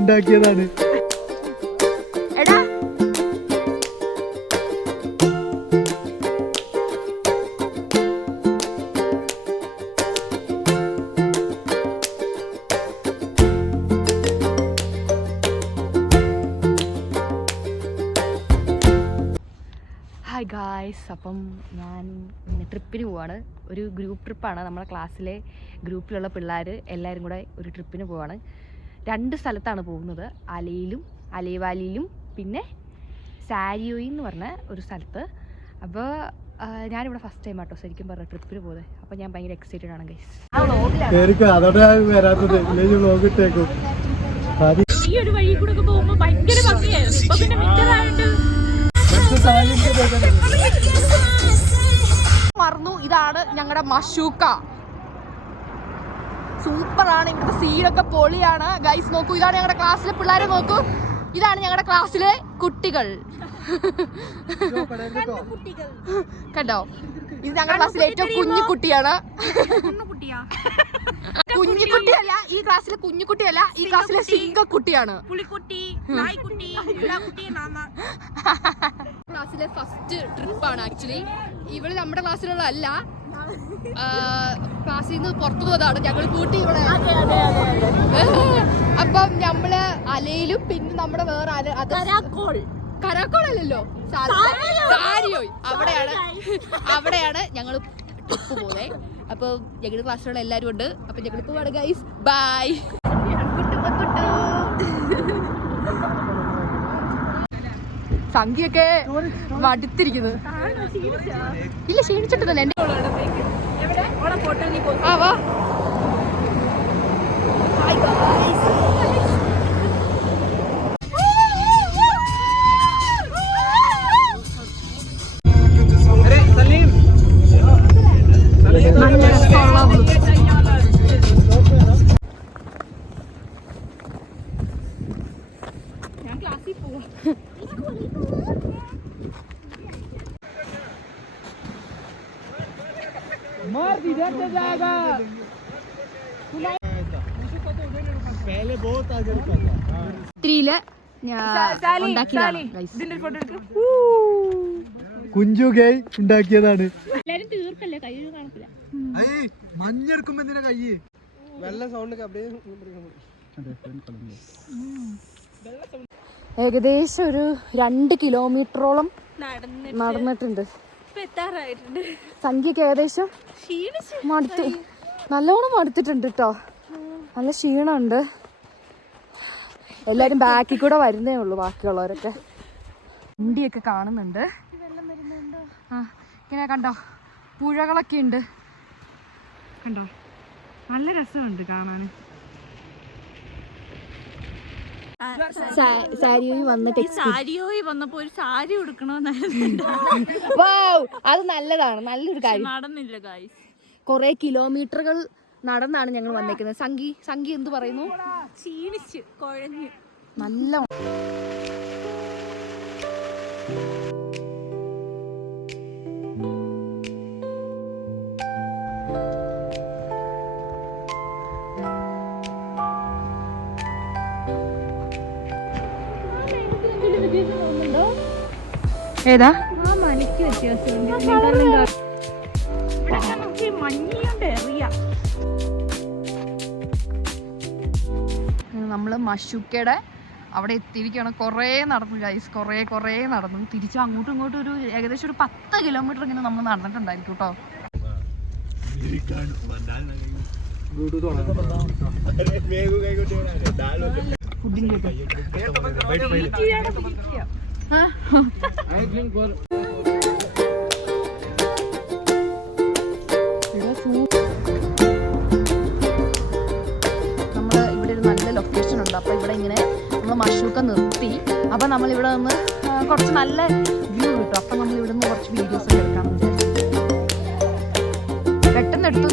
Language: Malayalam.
ഉണ്ടാക്കിയതാണ്. ഹായ് ഗായ്സ്, അപ്പം ഞാൻ ട്രിപ്പിന് പോവാണ്. ഒരു ഗ്രൂപ്പ് ട്രിപ്പാണ്. നമ്മളെ ക്ലാസ്സിലെ ഗ്രൂപ്പിലുള്ള പിള്ളേർ എല്ലാവരും കൂടെ ഒരു ട്രിപ്പിന് പോവാണ്. 2 സ്ഥലത്താണ് പോകുന്നത്. അലൈവാലിയിലും പിന്നെ സാരിയോയി എന്ന് പറഞ്ഞ ഒരു സ്ഥലത്ത്. അപ്പോൾ ഞാനിവിടെ ഫസ്റ്റ് ടൈം ആട്ടോ ശരിക്കും പറഞ്ഞ ട്രിപ്പിന് പോകുന്നത്. അപ്പോൾ ഞാൻ ഭയങ്കര എക്സൈറ്റഡ് ആണ് ഗൈസ്. ഈ ഒരു വഴി കൂടെ പോകുമ്പോൾ ഭയങ്കര ഭംഗിയായിരുന്നു. ഇപ്പൊ പിന്നെ മിക്കതായിട്ട് മറന്നു. ഇതാണ് ഞങ്ങളുടെ മഷൂക്ക. സൂപ്പറാണ്. ഇവിടുത്തെ സീനൊക്കെ പൊളിയാണ് ഗൈസ്. നോക്കൂ, ഇതാണ് ഞങ്ങളുടെ ക്ലാസ്സിലെ പിള്ളേരെ. നോക്കൂ, ഇതാണ് ഞങ്ങളുടെ ക്ലാസ്സിലെ കുട്ടികൾ. കണ്ടോ, ഇത് ഞങ്ങളുടെ ക്ലാസ്സിലെ ഏറ്റവും കുഞ്ഞു കുട്ടിയാണ്. കുഞ്ഞിക്കുട്ടിയല്ല ഈ ക്ലാസ്സിലെ, കുഞ്ഞിക്കുട്ടിയല്ല ഈ ക്ലാസ്സിലെ സിംഗക്കുട്ടിയാണ്. ക്ലാസ്സിലെ ഫസ്റ്റ് ട്രിപ്പാണ് ആക്ച്വലി. ഇവള് നമ്മുടെ ക്ലാസ്സിലുള്ള അല്ല, ക്ലാസ്സിൽ നിന്ന് പുറത്തു പോയതാണ്. ഞങ്ങൾ കൂട്ടി ഇവിടെ. അപ്പം നമ്മള് അലയിലും പിന്നെ നമ്മുടെ വേറെ കരാക്കോളല്ലോ സാരിയോയ്, അവിടെയാണ് ഞങ്ങൾ ട്രിപ്പ് പോകുന്നത്. അപ്പൊ ഞങ്ങളുടെ ക്ലാസ്സിലുള്ള എല്ലാവരും ഉണ്ട്. അപ്പൊ ഞങ്ങൾ പോവാണ് ഗൈസ്. ബൈ. സംഖ്യൊക്കെ മടുത്തിരിക്കുന്നത്. ഇല്ല, ക്ഷീണിച്ചിട്ടില്ല. എന്റെ ആ വാ. ഞാൻ ക്ലാസ്സിൽ പോവാ. കുഞ്ചു ഗേ ഉണ്ടാക്കിയതാണ്. എല്ലാരും തീർക്കല്ലേ, കൈ കാണത്തില്ല. മഞ്ഞെടുക്കുമ്പോ എന്തിനാ കൈ വെള്ള സൗണ്ട്? ഏകദേശം ഒരു 2 കിലോമീറ്ററോളം നടന്നിട്ടുണ്ട്. സംഖ്യക്ക് ഏകദേശം നല്ലോണം മടുത്തിട്ടുണ്ട് കേട്ടോ. നല്ല ക്ഷീണമുണ്ട്. എല്ലാരും ബാക്കിൽ കൂടെ വരുന്നേ ഉള്ളൂ. ബാക്കിയുള്ളവരൊക്കെ വണ്ടിയൊക്കെ കാണുന്നുണ്ട്. ആ, ഇങ്ങനെ കണ്ടോ, പുഴകളൊക്കെ ഉണ്ട്. കണ്ടോ, നല്ല രസമുണ്ട് കാണാൻ. സാരിയോയി വന്നപ്പോ ഒരു സാരി ഉടുക്കണമെന്നായിരുന്നു. അത് നല്ലതാണ്, നല്ലൊരു കാര്യം. നടന്നില്ല ഗായ്സ്. കുറെ കിലോമീറ്ററുകൾ നടന്നാണ് ഞങ്ങൾ വന്നേക്കുന്നത്. സംഗി എന്ത് പറയുന്നു? ക്ഷീണിച്ച് കുഴഞ്ഞു. നല്ല ഏതാ മലയ്ക്ക് വ്യത്യാസമുണ്ട്. മഞ്ഞുണ്ട് എറിയാം. നമ്മള് മഷൂക്കയുടെ അവിടെ എത്തിയിരിക്കുകയാണ്. കുറേ നടന്നു ഗൈസ്, കുറേ നടന്നു. തിരിച്ച് അങ്ങോട്ടും ഇങ്ങോട്ടും ഒരു ഏകദേശം ഒരു 10 കിലോമീറ്റർ ഇങ്ങനെ നമ്മൾ നടന്നിട്ടുണ്ടായിരിക്കും കേട്ടോ. ഫുഡിൻ്റെ നമ്മള് ഇവിടെ ഒരു നല്ല ലൊക്കേഷൻ ഉണ്ട്. അപ്പൊ ഇവിടെ ഇങ്ങനെ നമ്മൾ മഷൂക്ക നിർത്തി. അപ്പൊ നമ്മൾ ഇവിടെ നിന്ന് കുറച്ച് നല്ല വ്യൂ കിട്ടും. അപ്പൊ നമ്മൾ ഇവിടെ നിന്ന് കുറച്ച് വീഡിയോസ് ഒക്കെ എടുക്കാമെന്ന് വിചാരിച്ചു. പെട്ടെന്ന് എടുത്തു.